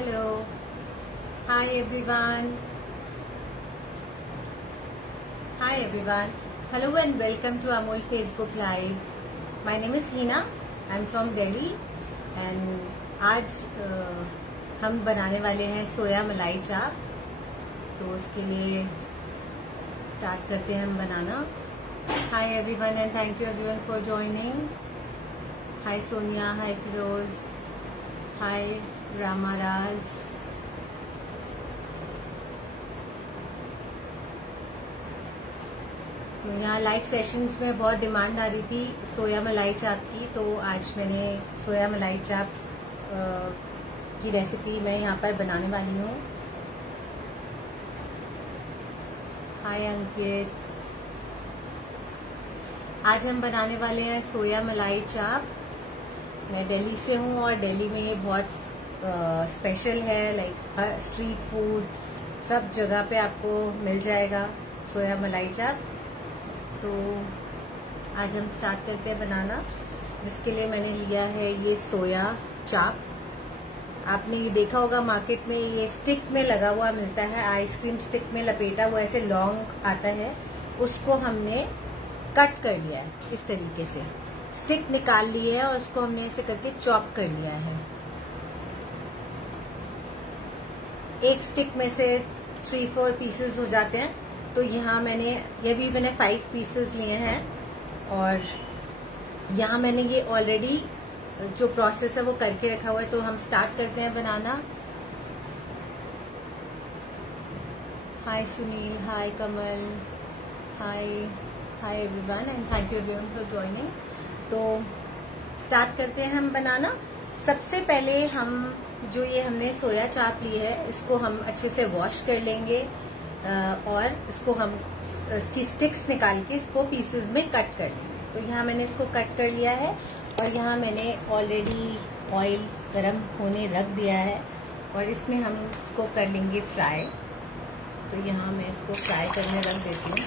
Hello. Hi everyone. Hi everyone. Hello and welcome to Amul Facebook Live. My name is Hina. I'm from Delhi and आज हम बनाने वाले हैं सोया मलाई चाप। तो उसके लिए स्टार्ट करते हैं हम बनाना। Hi everyone and thank you everyone for joining. Hi Sonia. Hi Firoz. Hi रामाराज। तो यहाँ लाइव सेशंस में बहुत डिमांड आ रही थी सोया मलाई चाप की, तो आज मैंने सोया मलाई चाप की रेसिपी मैं यहाँ पर बनाने वाली हूँ। हाय अंकित। आज हम बनाने वाले हैं सोया मलाई चाप। मैं दिल्ली से हूँ और दिल्ली में ये बहुत स्पेशल है। लाइक स्ट्रीट फूड सब जगह पे आपको मिल जाएगा सोया मलाई चाप। तो आज हम स्टार्ट करते हैं बनाना, जिसके लिए मैंने लिया है ये सोया चाप। आपने ये देखा होगा मार्केट में ये स्टिक में लगा हुआ मिलता है, आइसक्रीम स्टिक में लपेटा हुआ ऐसे लॉन्ग आता है। उसको हमने कट कर लिया है इस तरीके से, स्टिक निकाल ली है और उसको हमने ऐसे करके चॉप कर लिया है। एक स्टिक में से 3-4 पीसेस हो जाते हैं। तो यहाँ मैंने 5 पीसेस लिए हैं और यहाँ मैंने ये ऑलरेडी जो प्रोसेस है वो करके रखा हुआ है। तो हम स्टार्ट करते हैं बनाना। Hi Sunil, hi Kamal, hi everyone and thank you everyone for joining. तो स्टार्ट करते हैं हम बनाना। सबसे पहले हम जो ये हमने सोया चाप ली है इसको हम अच्छे से वॉश कर लेंगे और इसको हम इसकी स्टिक्स निकाल के इसको पीसेस में कट कर लेंगे। तो यहाँ मैंने इसको कट कर लिया है और यहाँ मैंने ऑलरेडी ऑयल गरम होने रख दिया है और इसमें हम इसको कर लेंगे फ्राई। तो यहाँ मैं इसको फ्राई करने रख देती हूँ।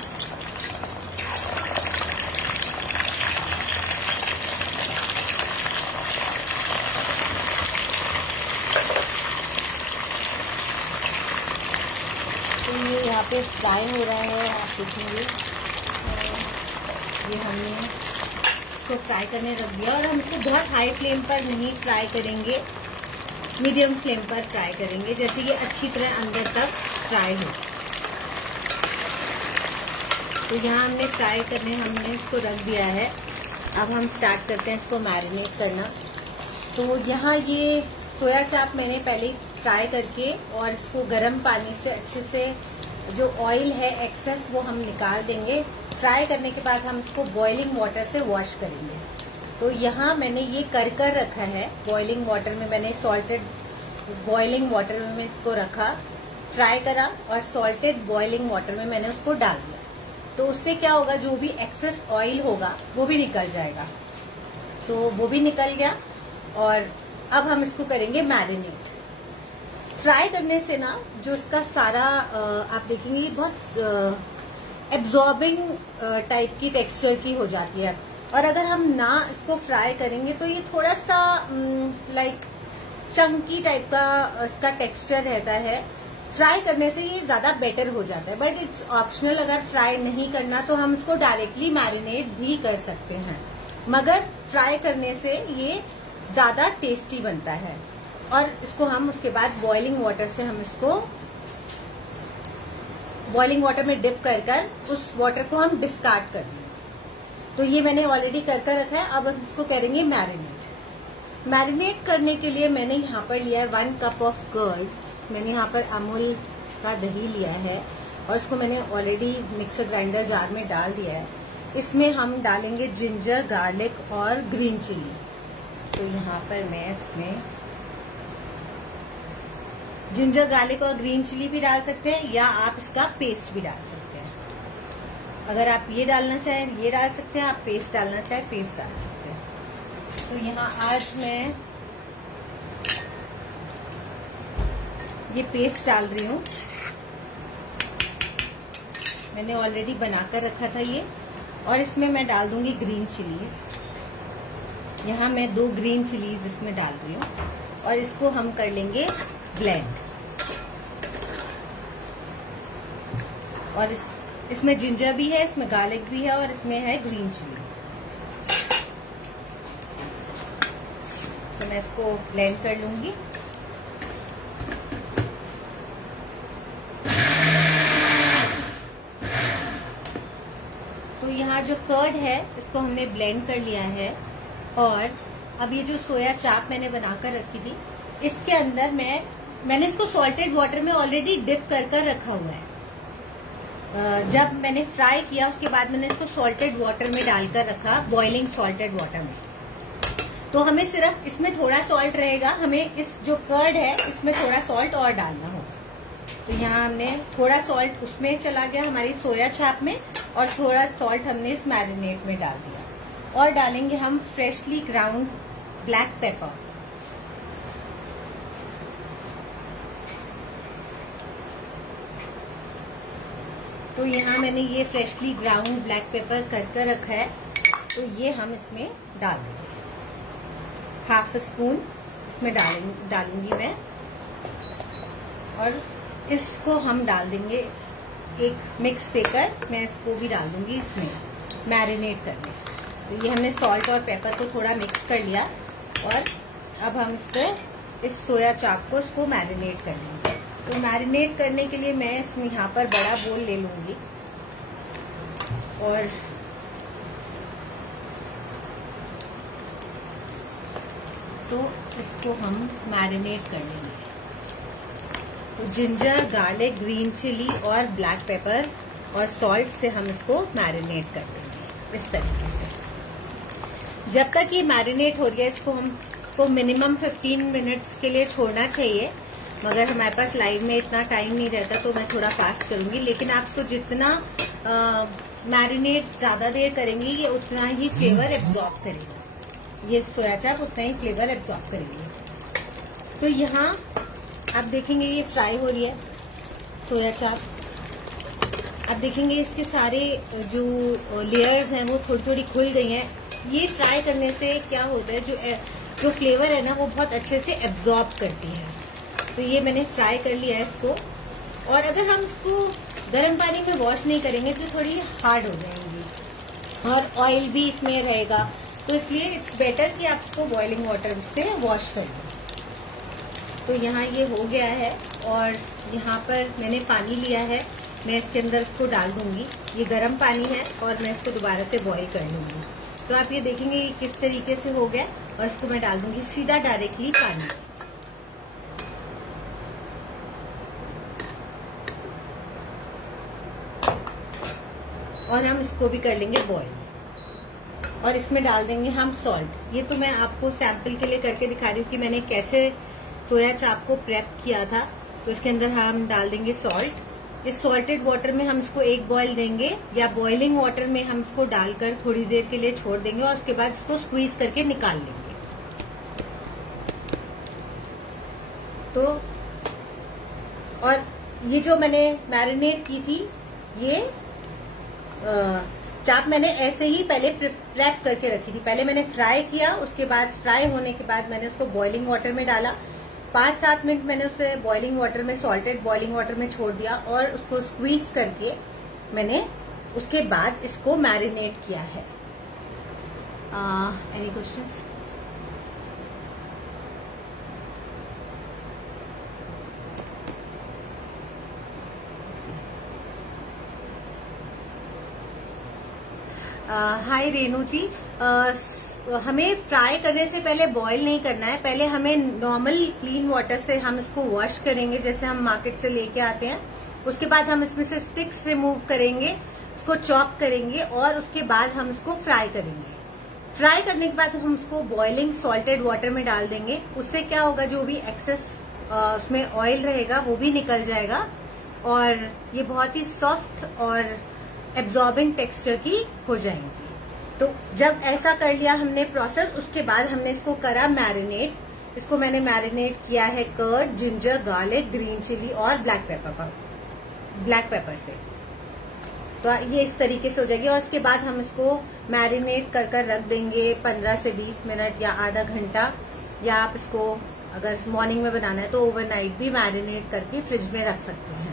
यहाँ पे फ्राई हो रहा है, आप देखेंगे। ये हमने इसको फ्राई करने रख दिया और हम इसको बहुत हाई फ्लेम पर नहीं फ्राई करेंगे, मीडियम फ्लेम पर फ्राई करेंगे, जैसे ये अच्छी तरह अंदर तक फ्राई हो। तो यहाँ हमने फ्राई करने हमने इसको रख दिया है। अब हम स्टार्ट करते हैं इसको मैरिनेट करना। तो यहाँ ये सोया चाप मैंने पहले फ्राई करके और इसको गर्म पानी से अच्छे से जो ऑयल है एक्सेस वो हम निकाल देंगे। फ्राई करने के बाद हम इसको बॉइलिंग वाटर से वॉश करेंगे। तो यहाँ मैंने ये कर रखा है बॉइलिंग वाटर में, मैंने सॉल्टेड बॉइलिंग वाटर में मैं इसको रखा, फ्राई करा और सॉल्टेड बॉइलिंग वाटर में मैंने उसको डाल दिया। तो उससे क्या होगा, जो भी एक्सेस ऑयल होगा वो भी निकल जाएगा। तो वो भी निकल गया और अब हम इसको करेंगे मैरिनेट। फ्राई करने से ना जो इसका सारा आप देखेंगे बहुत एब्जॉर्बिंग टाइप की टेक्सचर की हो जाती है। और अगर हम ना इसको फ्राई करेंगे तो ये थोड़ा सा लाइक चंकी टाइप का इसका टेक्सचर रहता है। फ्राई करने से ये ज्यादा बेटर हो जाता है, बट इट्स ऑप्शनल। अगर फ्राई नहीं करना तो हम इसको डायरेक्टली मैरिनेट भी कर सकते हैं, मगर फ्राई करने से ये ज्यादा टेस्टी बनता है। और इसको हम उसके बाद बॉइलिंग वाटर से हम इसको बॉइलिंग वाटर में डिप कर उस वाटर को हम डिस्कार्ड कर देंगे। तो ये मैंने ऑलरेडी कर रखा है। अब हम इसको करेंगे मैरिनेट। मैरिनेट करने के लिए मैंने यहाँ पर लिया है 1 कप ऑफ कर्ड। मैंने यहाँ पर अमूल का दही लिया है और इसको मैंने ऑलरेडी मिक्सर ग्राइंडर जार में डाल दिया है। इसमें हम डालेंगे जिंजर, गार्लिक और ग्रीन चिली। तो यहाँ पर मैं इसमें जिंजर, गार्लिक और ग्रीन चिली भी डाल सकते हैं या आप इसका पेस्ट भी डाल सकते हैं। अगर आप ये डालना चाहें ये डाल सकते हैं, आप पेस्ट डालना चाहें पेस्ट डाल सकते हैं। तो यहाँ आज मैं ये पेस्ट डाल रही हूँ। मैंने ऑलरेडी बनाकर रखा था ये, और इसमें मैं डाल दूंगी ग्रीन चिलीज। यहाँ मैं 2 ग्रीन चिलीज इसमें डाल रही हूँ और इसको हम कर लेंगे ब्लेंड। और इसमें जिंजर भी है, इसमें गार्लिक भी है और इसमें है ग्रीन चिली। तो मैं इसको ब्लेंड कर लूंगी। तो यहाँ जो कर्ड है इसको हमने ब्लेंड कर लिया है। और अब ये जो सोया चाप मैंने बनाकर रखी थी, इसके अंदर मैंने इसको सॉल्टेड वाटर में ऑलरेडी डिप कर रखा हुआ है। जब मैंने फ्राई किया उसके बाद मैंने इसको सॉल्टेड वाटर में डालकर रखा, बॉइलिंग सॉल्टेड वाटर में। तो हमें सिर्फ इसमें थोड़ा सॉल्ट रहेगा, हमें इस जो कर्ड है इसमें थोड़ा सॉल्ट और डालना होगा। तो यहाँ हमने थोड़ा सॉल्ट उसमें चला गया हमारी सोया चाप में, और थोड़ा सॉल्ट हमने इस मैरिनेट में डाल दिया। और डालेंगे हम फ्रेशली ग्राउंड ब्लैक पेपर। तो यहाँ मैंने ये फ्रेशली ग्राउंड ब्लैक पेपर कर रखा है, तो ये हम इसमें डाल देंगे। हाफ स्पून इसमें डालूंगी मैं, और इसको हम डाल देंगे एक मिक्स देकर, मैं इसको भी डाल दूंगी इसमें मैरिनेट करने। तो ये हमने सॉल्ट और पेपर को थोड़ा मिक्स कर लिया, और अब हम इसको, इस सोया चाप को इसको मैरिनेट कर लेंगे। तो मैरिनेट करने के लिए मैं इसमें यहाँ पर बड़ा बोल ले लूंगी, और तो इसको हम मैरिनेट कर लेंगे। तो जिंजर, गार्लिक, ग्रीन चिली और ब्लैक पेपर और सॉल्ट से हम इसको मैरिनेट कर देंगे इस तरीके से। जब तक ये मैरिनेट हो रही है, इसको हमको मिनिमम 15 मिनट्स के लिए छोड़ना चाहिए। मगर हमारे पास लाइव में इतना टाइम नहीं रहता, तो मैं थोड़ा फास्ट करूंगी। लेकिन आपको जितना मैरिनेट ज्यादा देर करेंगे, ये उतना ही फ्लेवर एब्जॉर्ब करेगा। ये सोया चाप उतना ही फ्लेवर एब्जॉर्ब करेगी। तो यहाँ आप देखेंगे ये फ्राई हो रही है सोया चाप। आप देखेंगे इसके सारे जो लेयर्स हैं वो थोड़ी थोड़ी खुल गई हैं। ये फ्राई करने से क्या होता है, जो फ्लेवर है ना वो बहुत अच्छे से एब्जॉर्ब करती है। तो ये मैंने फ्राई कर लिया है इसको। और अगर हम इसको गर्म पानी में वॉश नहीं करेंगे तो थोड़ी हार्ड हो जाएंगी, और ऑयल भी इसमें रहेगा। तो इसलिए इट्स बेटर कि आप इसको बॉइलिंग वाटर से वॉश कर लें। तो यहाँ ये हो गया है, और यहाँ पर मैंने पानी लिया है, मैं इसके अंदर इसको डाल दूंगी। ये गर्म पानी है और मैं इसको दोबारा से बॉईल कर लूंगी। तो आप ये देखेंगे ये किस तरीके से हो गया, और इसको मैं डाल दूंगी सीधा डायरेक्टली पानी। और हम इसको भी कर लेंगे बॉईल, और इसमें डाल देंगे हम सॉल्ट। ये तो मैं आपको सैंपल के लिए करके दिखा रही हूँ कि मैंने कैसे सोया चाप को प्रेप किया था। तो इसके अंदर हम डाल देंगे सॉल्ट। इस सॉल्टेड वाटर में हम इसको एक बॉईल देंगे, या बॉइलिंग वाटर में हम इसको डालकर थोड़ी देर के लिए छोड़ देंगे, और उसके बाद इसको स्क्वीज करके निकाल लेंगे। तो और ये जो मैंने मैरिनेट की थी, ये चाप मैंने ऐसे ही पहले प्रेप करके रखी थी। पहले मैंने फ्राई किया, उसके बाद फ्राई होने के बाद मैंने उसको बॉइलिंग वाटर में डाला। 5-7 मिनट मैंने उसे बॉइलिंग वाटर में, सॉल्टेड बॉइलिंग वाटर में छोड़ दिया, और उसको स्क्वीज करके मैंने उसके बाद इसको मैरिनेट किया है। Any questions? Hi Renu ji, हमें फ्राई करने से पहले बॉईल नहीं करना है। पहले हमें नॉर्मल क्लीन वाटर से हम इसको वॉश करेंगे, जैसे हम मार्केट से लेके आते हैं। उसके बाद हम इसमें से स्टिक्स रिमूव करेंगे, उसको चॉप करेंगे, और उसके बाद हम इसको फ्राई करेंगे। फ्राई करने के बाद हम उसको बॉइलिंग सॉल्टेड वाटर में डाल देंगे। उससे क्या होगा, जो भी एक्सेस उसमें ऑयल रहेगा वो भी निकल जाएगा, और ये बहुत ही सॉफ्ट और एब्जॉर्बिंग टेक्सचर की हो जाएंगी। तो जब ऐसा कर लिया हमने प्रोसेस, उसके बाद हमने इसको करा मैरिनेट। इसको मैंने मैरिनेट किया है curd, ginger, garlic, green chilli और ब्लैक पेपर से। तो ये इस तरीके से हो जाएगी, और उसके बाद हम इसको मैरिनेट कर रख देंगे 15 से 20 मिनट या आधा घंटा, या आप इसको अगर मॉर्निंग में बनाना है तो ओवरनाइट भी मैरिनेट करके फ्रिज में रख सकते हैं।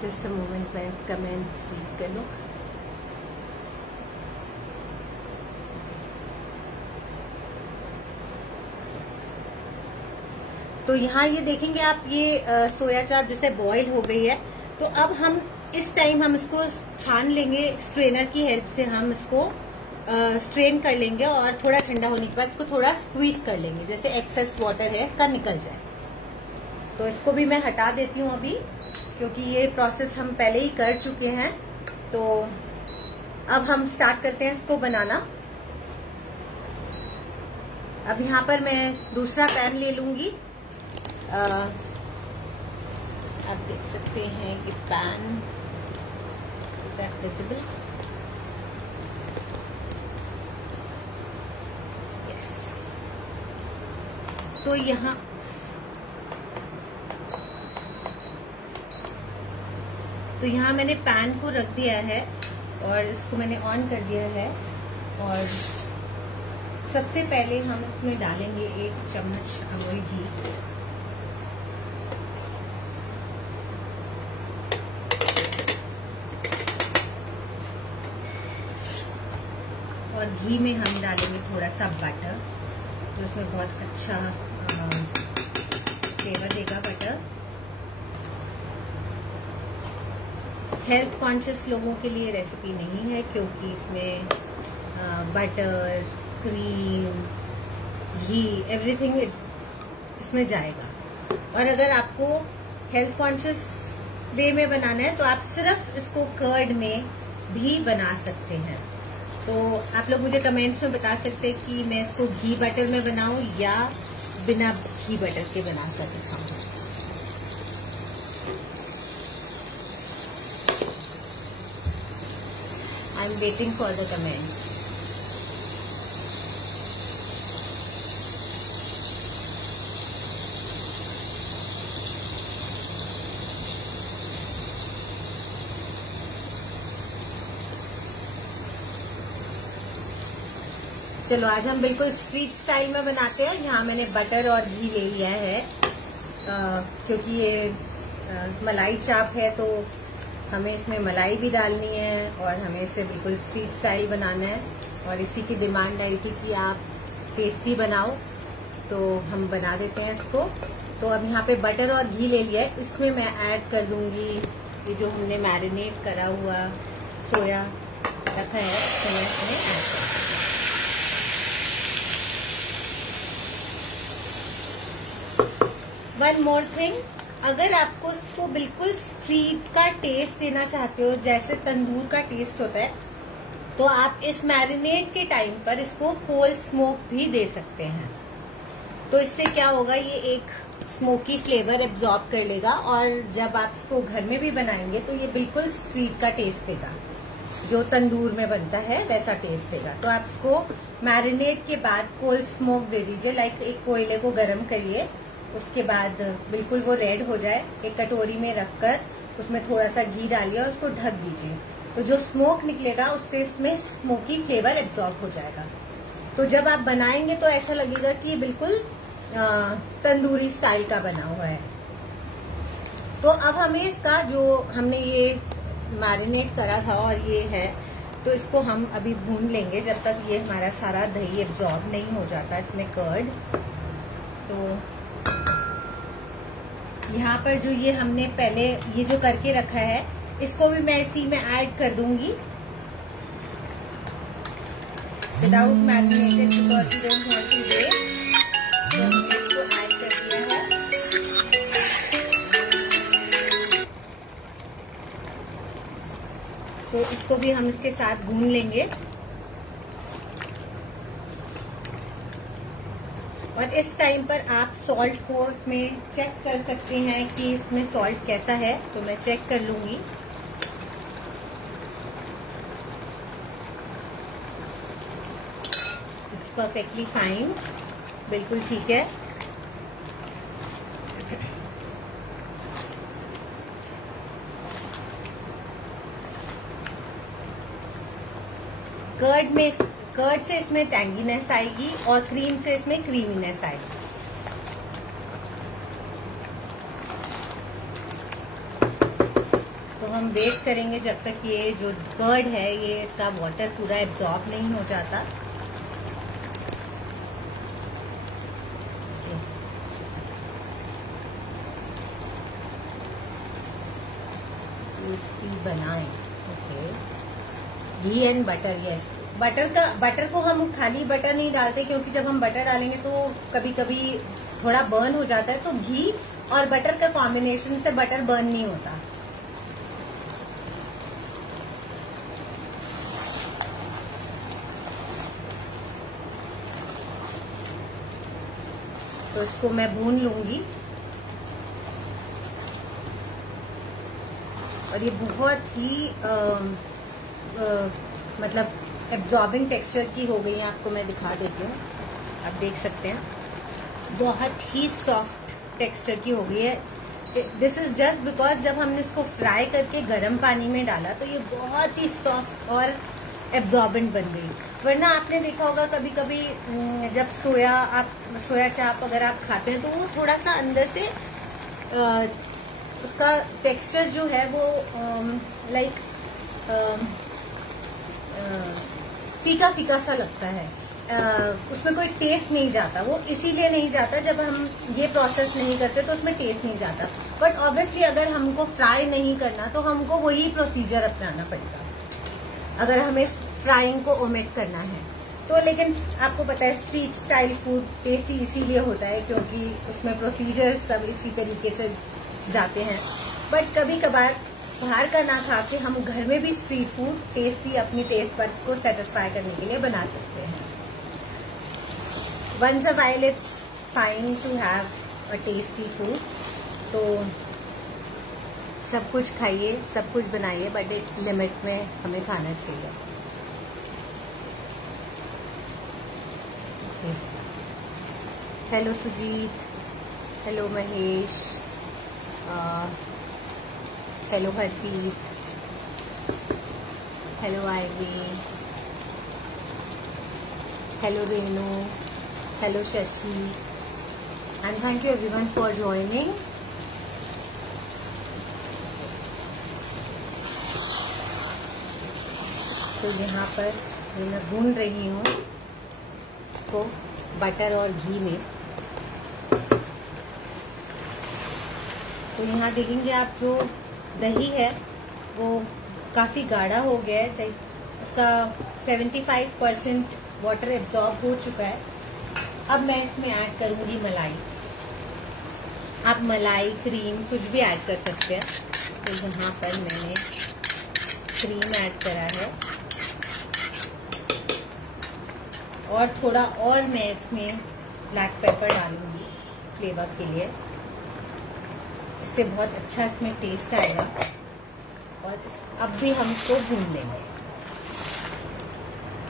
जस्ट अ मोमेंट, मैं कमेंट्स रीड कर लूं। तो यहाँ ये देखेंगे आप, ये सोया चाप जैसे बॉईल हो गई है। तो अब हम इस टाइम हम इसको छान लेंगे, स्ट्रेनर की हेल्प से हम इसको स्ट्रेन कर लेंगे और थोड़ा ठंडा होने के बाद इसको थोड़ा स्क्वीज कर लेंगे, जैसे एक्सेस वाटर है इसका निकल जाए। तो इसको भी मैं हटा देती हूँ अभी, क्योंकि ये प्रोसेस हम पहले ही कर चुके हैं। तो अब हम स्टार्ट करते हैं इसको बनाना। अब यहाँ पर मैं दूसरा पैन ले लूंगी। आप देख सकते हैं कि पैन विजिबल, यस। तो यहाँ मैंने पैन को रख दिया है और इसको मैंने ऑन कर दिया है। और सबसे पहले हम इसमें डालेंगे 1 चम्मच अमूल घी। और घी में हम डालेंगे थोड़ा सा बटर, जो उसमें बहुत अच्छा फ्लेवर देगा बटर। हेल्थ कॉन्शियस लोगों के लिए रेसिपी नहीं है, क्योंकि इसमें बटर, क्रीम, घी, एवरीथिंग इसमें जाएगा। और अगर आपको हेल्थ कॉन्शियस वे में बनाना है तो आप सिर्फ इसको कर्ड में भी बना सकते हैं। तो आप लोग मुझे कमेंट्स में बता सकते हैं कि मैं इसको घी बटर में बनाऊं या बिना घी बटर के बना कर दिखाऊं। I am waiting for the comments. चलो आज हम बिल्कुल स्ट्रीट स्टाइल में बनाते हैं। यहाँ मैंने बटर और घी ले लिया है, क्योंकि ये मलाई चाप है तो हमें इसमें मलाई भी डालनी है और हमें इसे बिल्कुल स्ट्रीट स्टाइल बनाना है। और इसी की डिमांड आई थी कि आप टेस्टी बनाओ, तो हम बना देते हैं इसको। तो अब यहाँ पे बटर और घी ले लिया है, इसमें मैं ऐड कर दूंगी ये जो हमने मैरिनेट करा हुआ सोया रखा है, तो मैं इसमें ऐड कर दूंगी। वन मोर थिंग, अगर आपको इसको बिल्कुल स्ट्रीट का टेस्ट देना चाहते हो, जैसे तंदूर का टेस्ट होता है, तो आप इस मैरिनेट के टाइम पर इसको कोल स्मोक भी दे सकते हैं। तो इससे क्या होगा, ये एक स्मोकी फ्लेवर एब्जॉर्ब कर लेगा और जब आप इसको घर में भी बनाएंगे तो ये बिल्कुल स्ट्रीट का टेस्ट देगा, जो तंदूर में बनता है वैसा टेस्ट देगा। तो आप इसको मैरिनेट के बाद कोल स्मोक दे दीजिए, लाइक एक कोयले को गर्म करिए, उसके बाद बिल्कुल वो रेड हो जाए, एक कटोरी में रखकर उसमें थोड़ा सा घी डालिए और उसको ढक दीजिए। तो जो स्मोक निकलेगा उससे इसमें स्मोकी फ्लेवर एब्जॉर्ब हो जाएगा। तो जब आप बनाएंगे तो ऐसा लगेगा कि ये बिल्कुल तंदूरी स्टाइल का बना हुआ है। तो अब हमें इसका जो हमने ये मैरिनेट करा था और ये है, तो इसको हम अभी भून लेंगे जब तक ये हमारा सारा दही एब्जॉर्ब नहीं हो जाता इसमें कर्ड। तो यहाँ पर जो ये हमने पहले ये जो करके रखा है, इसको भी मैं इसी में ऐड कर दूंगी without marinated, because we don't want to waste. तो हमने इसको ऐड कर दिया है। तो इसको भी हम इसके साथ भून लेंगे। और इस टाइम पर आप सॉल्ट को इसमें चेक कर सकते हैं कि इसमें सॉल्ट कैसा है, तो मैं चेक कर लूंगी। इट्स परफेक्टली फाइन, बिल्कुल ठीक है। कर्ड से इसमें टैंगीनेस आएगी और क्रीम से इसमें क्रीमीनेस आएगी। तो हम वेट करेंगे जब तक ये जो कर्ड है ये इसका वाटर पूरा एब्जॉर्ब नहीं हो जाता। बनाएं। Okay, ghee and butter, yes. Butter को हम खाली बटर नहीं डालते, क्योंकि जब हम बटर डालेंगे तो कभी कभी थोड़ा बर्न हो जाता है। तो घी और बटर का कॉम्बिनेशन से बटर बर्न नहीं होता। तो इसको मैं भून लूंगी। और ये बहुत ही मतलब एब्जॉर्बिंग टेक्सचर की हो गई है। आपको मैं दिखा देती हूँ, आप देख सकते हैं बहुत ही सॉफ्ट टेक्सचर की हो गई है। दिस इज जस्ट बिकॉज जब हमने इसको फ्राई करके गर्म पानी में डाला तो ये बहुत ही सॉफ्ट और एब्जॉर्बेंट बन गई। वरना आपने देखा होगा कभी कभी जब सोया चाप अगर आप खाते हैं तो वो थोड़ा सा अंदर से उसका टेक्सचर जो है वो लाइक फीका फीका सा लगता है। उसमें कोई टेस्ट नहीं जाता। वो इसीलिए नहीं जाता, जब हम ये प्रोसेस नहीं करते तो उसमें टेस्ट नहीं जाता। बट ऑब्वियसली अगर हमको फ्राई नहीं करना तो हमको वही प्रोसीजर अपनाना पड़ेगा, अगर हमें फ्राइंग को ओमिट करना है तो। लेकिन आपको पता है स्ट्रीट स्टाइल फूड टेस्टी इसीलिए होता है क्योंकि उसमें प्रोसीजर सब इसी तरीके से जाते हैं। बट कभी कभार बाहर का ना खा के हम घर में भी स्ट्रीट फूड टेस्टी अपनी टेस्ट बड को सेटिस्फाई करने के लिए बना सकते हैं। Once a while it's fine to have a tasty food. तो सब कुछ खाइए, सब कुछ बनाइए, बट एक लिमिट में हमें खाना चाहिए। Hello Sujit, hello Mahesh, hello Harpreet, hello Ivy, hello Renu, hello Shashi, and thank you everyone for joining. तो यहाँ पर मैं भून रही हूँ इसको बटर और घी में। तो यहाँ देखेंगे आप जो दही है वो काफ़ी गाढ़ा हो गया है। उसका 75% वाटर एब्जॉर्ब हो चुका है। अब मैं इसमें ऐड करूँगी मलाई। आप मलाई, क्रीम कुछ भी ऐड कर सकते हैं। तो यहाँ पर मैंने क्रीम ऐड करा है और थोड़ा और मैं इसमें ब्लैक पेपर डालूंगी फ्लेवर के लिए। इससे बहुत अच्छा इसमें टेस्ट आएगा। और अब भी हम इसको भून लेंगे।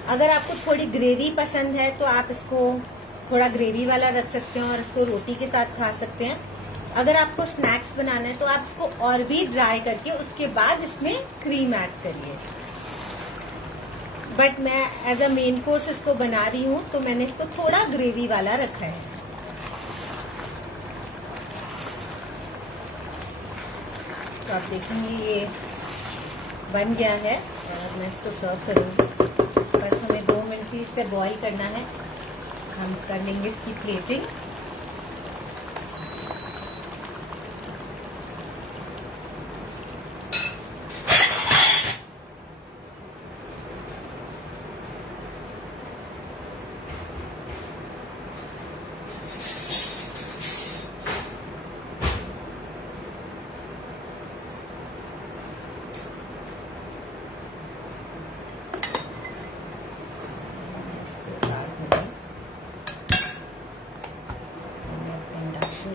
अगर आपको थोड़ी ग्रेवी पसंद है तो आप इसको थोड़ा ग्रेवी वाला रख सकते हैं और इसको रोटी के साथ खा सकते हैं। अगर आपको स्नैक्स बनाना है तो आप इसको और भी ड्राई करके उसके बाद इसमें क्रीम ऐड करिए। बट मैं एज अ मेन कोर्स इसको बना रही हूँ तो मैंने इसको थोड़ा ग्रेवी वाला रखा है। तो आप देखेंगे ये बन गया है और मैं इसको सर्व करूँगी। बस हमें 2 मिनट ही इसे बॉईल करना है। हम कर लेंगे इसकी प्लेटिंग।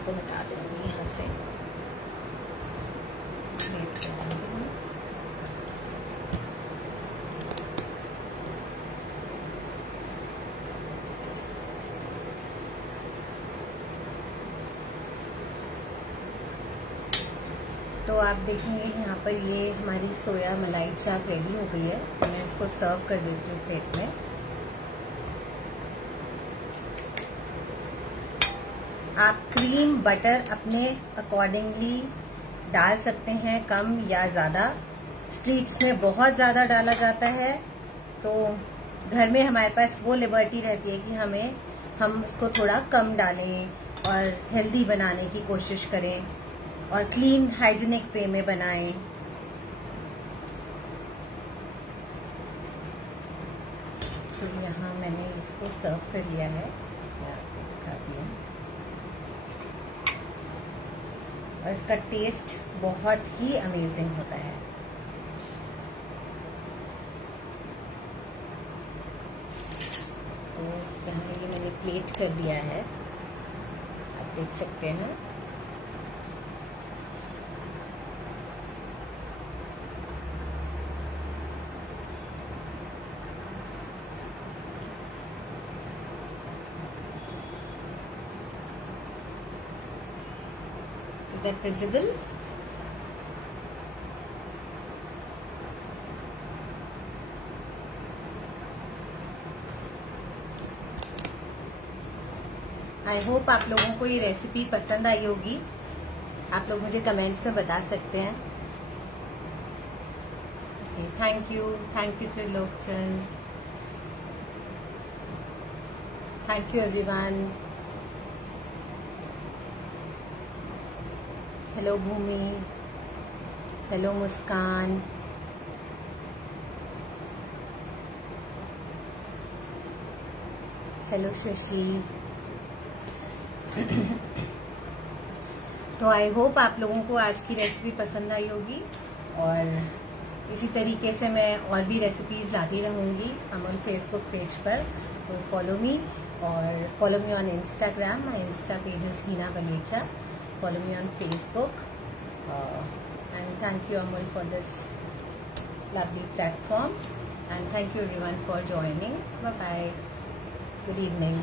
को हटा दूंगी यहाँ से। तो तो आप देखेंगे यहाँ पर ये हमारी सोया मलाई चाप रेडी हो गई है। मैं इसको सर्व कर देती हूँ प्लेट में। आप क्रीम बटर अपने अकॉर्डिंगली डाल सकते हैं, कम या ज़्यादा। स्ट्रीट्स में बहुत ज़्यादा डाला जाता है, तो घर में हमारे पास वो लिबर्टी रहती है कि हम उसको थोड़ा कम डालें और हेल्दी बनाने की कोशिश करें और क्लीन हाइजीनिक वे में बनाएं। तो यहाँ मैंने इसको सर्व कर लिया है, मैं आपको दिखाती हूँ। और इसका टेस्ट बहुत ही अमेजिंग होता है। तो यहाँ ये मैंने प्लेट कर दिया है, आप देख सकते हैं। Is that visible? I hope आप लोगों को ये रेसिपी पसंद आई होगी। आप लोग मुझे कमेंट्स में बता सकते हैं। Thank you Trilochan, thank you everyone. Hello Bhumi, hello Muskan, hello Shashi. तो आई होप आप लोगों को आज की रेसिपी पसंद आई होगी, और इसी तरीके से मैं और भी रेसिपीज लाती रहूंगी अमूल फेसबुक पेज पर। तो follow me on Instagram. My Insta page is Heena Balecha. Follow me on Facebook, and thank you Amul for this lovely platform, and thank you everyone for joining. Bye bye. Good evening.